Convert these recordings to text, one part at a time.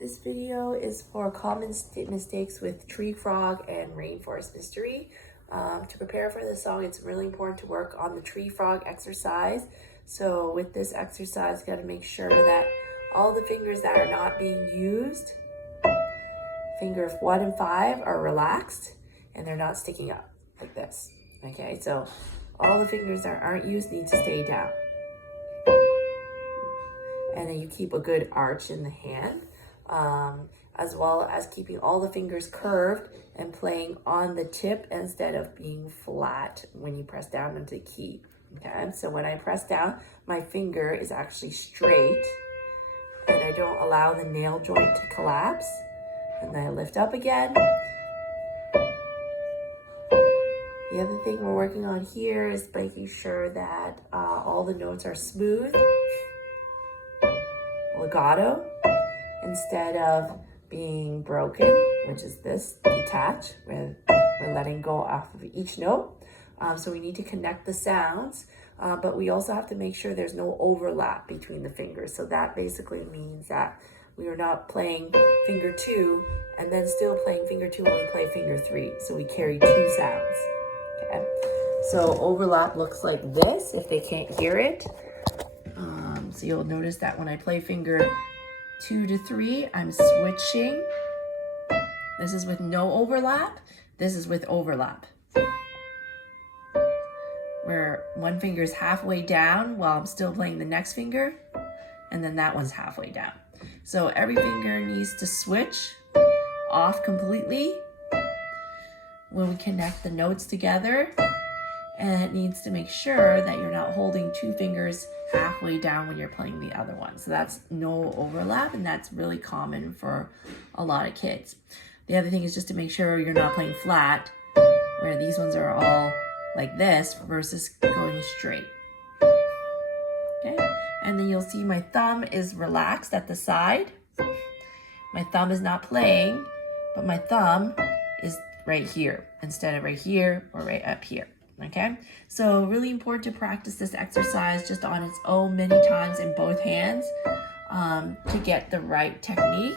This video is for common mistakes with Tree Frog and Rainforest Mystery. To prepare for this song, it's really important to work on the Tree Frog exercise. So with this exercise, you got to make sure that all the fingers that are not being used, fingers 1 and 5, are relaxed and they're not sticking up like this. Okay, so all the fingers that aren't used need to stay down. And then you keep a good arch in the hand. As well as keeping all the fingers curved and playing on the tip instead of being flat when you press down into the key. Okay, so when I press down, my finger is actually straight and I don't allow the nail joint to collapse. And then I lift up again. The other thing we're working on here is making sure that all the notes are smooth, legato, instead of being broken, which is this detach, where we're letting go off of each note. So we need to connect the sounds, but we also have to make sure there's no overlap between the fingers. So that basically means that we are not playing finger 2 and then still playing finger 2 when we play finger 3. So we carry 2 sounds. Okay. So overlap looks like this if they can't hear it. So you'll notice that when I play finger 2 to 3, I'm switching. This is with no overlap. This is with overlap. Where one finger is halfway down while I'm still playing the next finger, and then that one's halfway down. So every finger needs to switch off completely when we connect the notes together. And it needs to make sure that you're not holding 2 fingers halfway down when you're playing the other one. So that's no overlap, and that's really common for a lot of kids. The other thing is just to make sure you're not playing flat, where these ones are all like this versus going straight. Okay, and then you'll see my thumb is relaxed at the side. My thumb is not playing, but my thumb is right here instead of right here or right up here. Okay, so really important to practice this exercise just on its own many times in both hands to get the right technique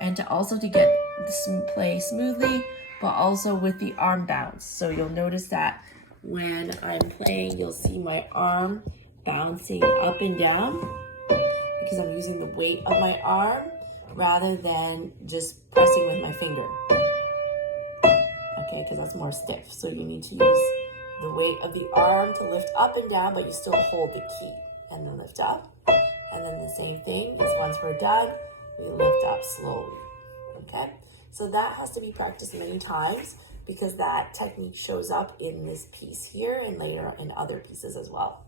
and to also to get the play smoothly, but also with the arm bounce. So you'll notice that when I'm playing, you'll see my arm bouncing up and down because I'm using the weight of my arm rather than just pressing with my finger. Okay, because that's more stiff. So you need to use the weight of the arm to lift up and down, but you still hold the key and then lift up. And then the same thing is once we're done, we lift up slowly. Okay, so that has to be practiced many times because that technique shows up in this piece here and later in other pieces as well.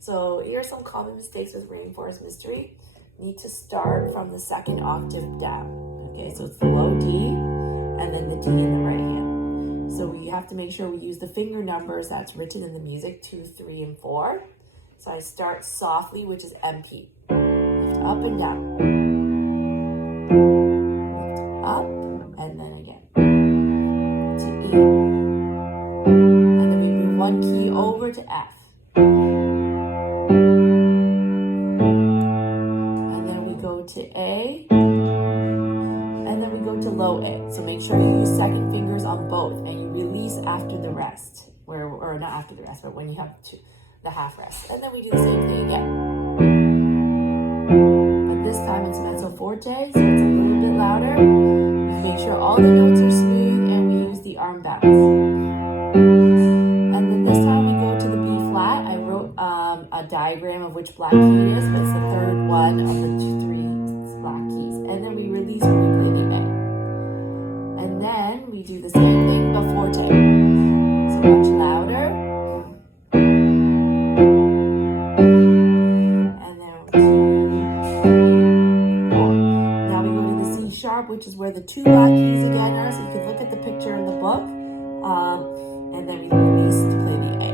So here are some common mistakes with Rainforest Mystery. You need to start from the 2nd octave down. Okay, so it's the low D and then the D in the right hand. So we have to make sure we use the finger numbers that's written in the music, 2, 3, and 4. So I start softly, which is MP. Lift up and down. Lift up, and then again. To E. And then we move 1 key over to F. And then we go to A. And then we go to low A. So make sure you use 2nd fingers on both and you release after the rest. Or not after the rest, but when you have the half rest. And then we do the same thing again. But this time it's mezzo forte, so it's a little bit louder. We make sure all the notes are smooth and we use the arm bounce. And then this time we go to the B flat. I wrote a diagram of which black key it is, but it's the 3rd one of the 3 black keys. And then we release when we play the A. And then we do the same thing but forte. So much louder. And then 2, 3, 4. Now we go to the C sharp, which is where the 2 black keys again are. So you can look at the picture in the book. And then we release to play the A.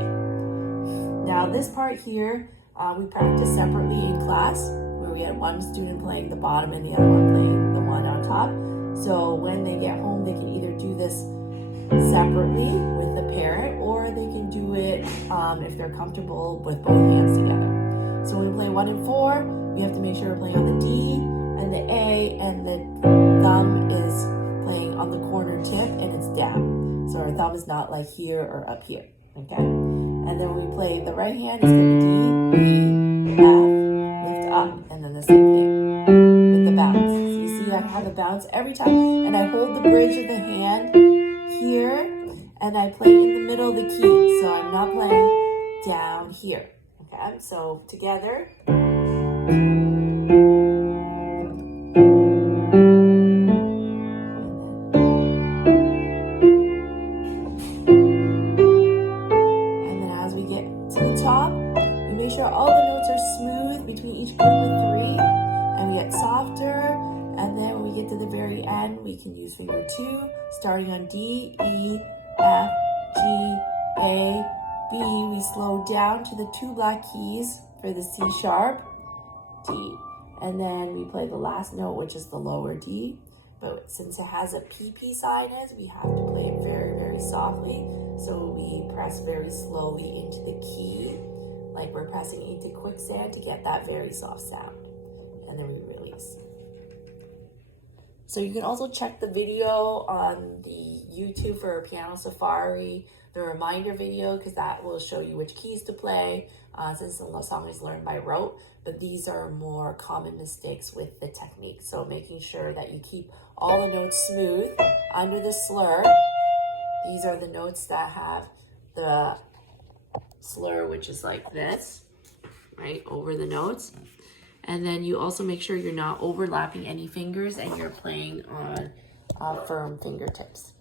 Now this part here, we practice separately in class, where we had one student playing the bottom and the other one playing the one on top. So when they get home, they can either do this separately with the parent, or they can do it if they're comfortable with both hands together. So when we play 1 and 4, we have to make sure we're playing on the D and the A and the thumb is playing on the corner tip and it's down. So our thumb is not like here or up here, okay? And then when we play the right hand, it's going to be D, E, F, lift up, and then the same thing with the bounce. So you see I have a bounce every time, and I hold the bridge of the hand here, and I play in the middle of the key. So I'm not playing down here, okay? So together. Make sure all the notes are smooth between each group of 3, and we get softer, and then when we get to the very end, we can use finger 2, starting on D, E, F, G, A, B. We slow down to the 2 black keys for the C sharp, D, and then we play the last note, which is the lower D, but since it has a PP sign in it, we have to play it very, very softly, so we press very slowly into the key, like we're pressing into quicksand to get that very soft sound. And then we release. So you can also check the video on the YouTube for Piano Safari, the reminder video, because that will show you which keys to play, since the song is learned by rote. But these are more common mistakes with the technique. So making sure that you keep all the notes smooth under the slur. These are the notes that have the slur, which is like this, right, over the notes. And then you also make sure you're not overlapping any fingers and you're playing on firm fingertips.